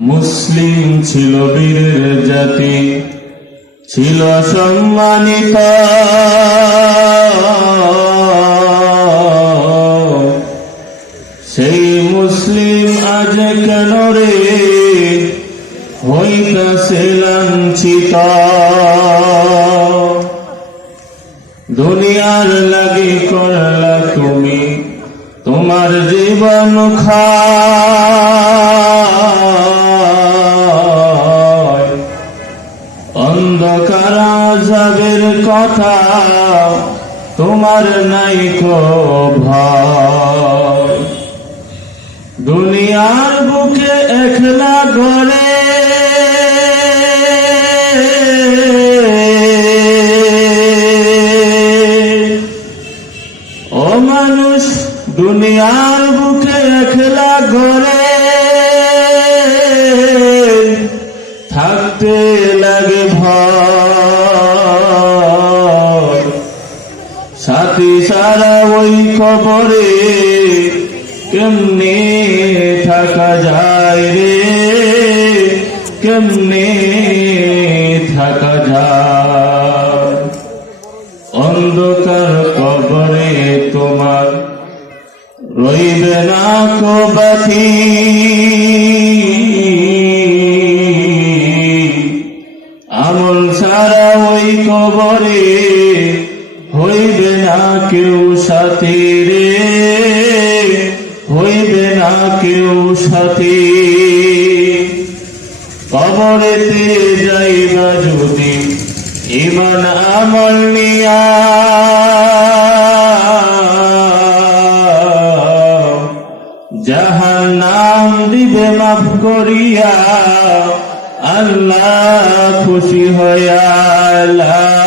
মুসলিম ছিল বীরের জাতি, ছিল সম্মানিত। সেই মুসলিম আজ কেন রে? হইতাছে লাঞ্ছিত। দুনিয়ার লাগি করলা তুমি, তোমার জীবন খায় কথা তোমার নাই ভয়। দুনিয়ার বুকে একলা গড়ে ও মানুষ দুনিয়ার বুকে একলা গড়ে সাথী সারা ওই খবরে কেমনে থাকা যায় রে? কেমনে থাকা যায়? অন্ধকার কবরে তোমার রইবে না কবাতি আমল সারা ওই কবরে হইবে কেউ সাথী রে হইবে না কেউ সাথী। কবরেতে যাইবা যদি ইমান আমল যাহার নাম দিবে মাফ করিয়া, আল্লাহ খুশি হইয়া লা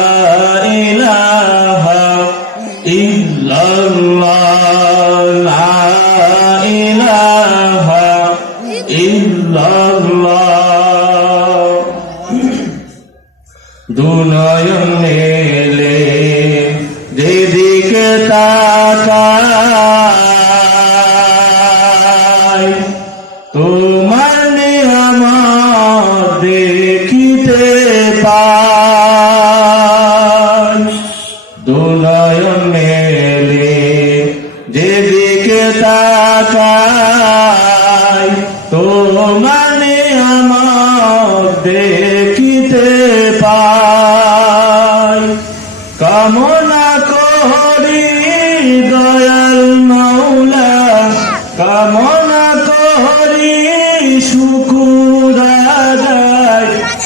ইল্লাল্লাহ। দুনয়ন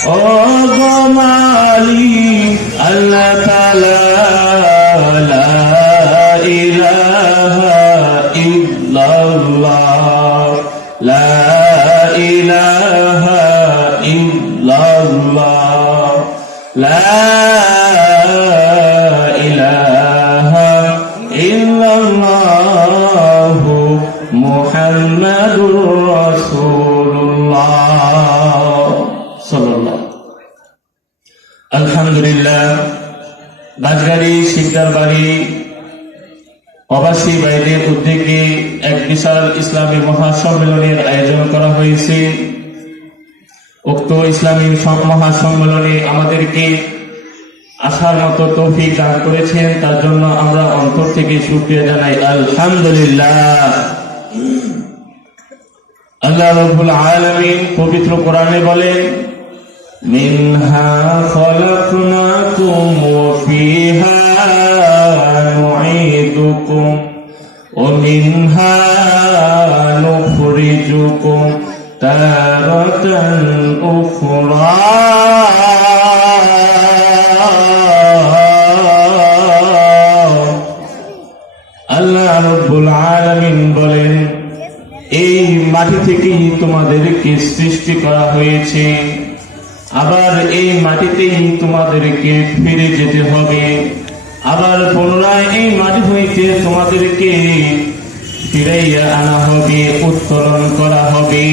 أعظم علي الله لا إله إلا الله. আলহামদুলিল্লাহ। বাজগাড়ি শিকদার বাড়ি প্রবাসী বাইরের উদ্যোগে এক বিশাল ইসলামী মহাসম্মেলনের আয়োজন করা হয়েছে। উক্ত ইসলামী মহাসম্মেলনে আমাদেরকে আসার মতো তৌফিক দান করেছেন, তার জন্য আমরা অন্তর থেকে শুক্রিয়া জানাই। আলহামদুলিল্লাহ। আল্লাহ রব্বুল আলামিন পবিত্র কোরআনে বলেন ওয়া ফিহা নুঈদুকুম ওয়া মিনহা নুখরিজুকুম তারাতান উখরা আল্লাহ রব্বুল আলামিন বলেন, এই মাটি থেকেই তোমাদেরকে সৃষ্টি করা হয়েছে। আবার এই মাটিতেই তোমাদেরকে ফিরে যেতে হবে। আবার পুনরায় এই মাটি হইতে তোমাদেরকে ফিরাইয়া আনা হবে, উত্তোলন করা হবে।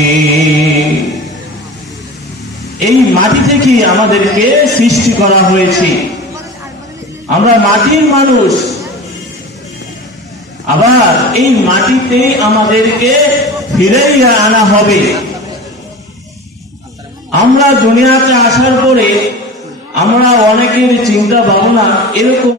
এই মাটি থেকে আমাদেরকে সৃষ্টি করা হয়েছে। আমরা মাটির মানুষ। আবার এই মাটিতে আমাদেরকে ফিরাইয়া আনা হবে। আমরা দুনিয়াতে আসার পরে আমরা অনেকের চিন্তা ভাবনা এরকম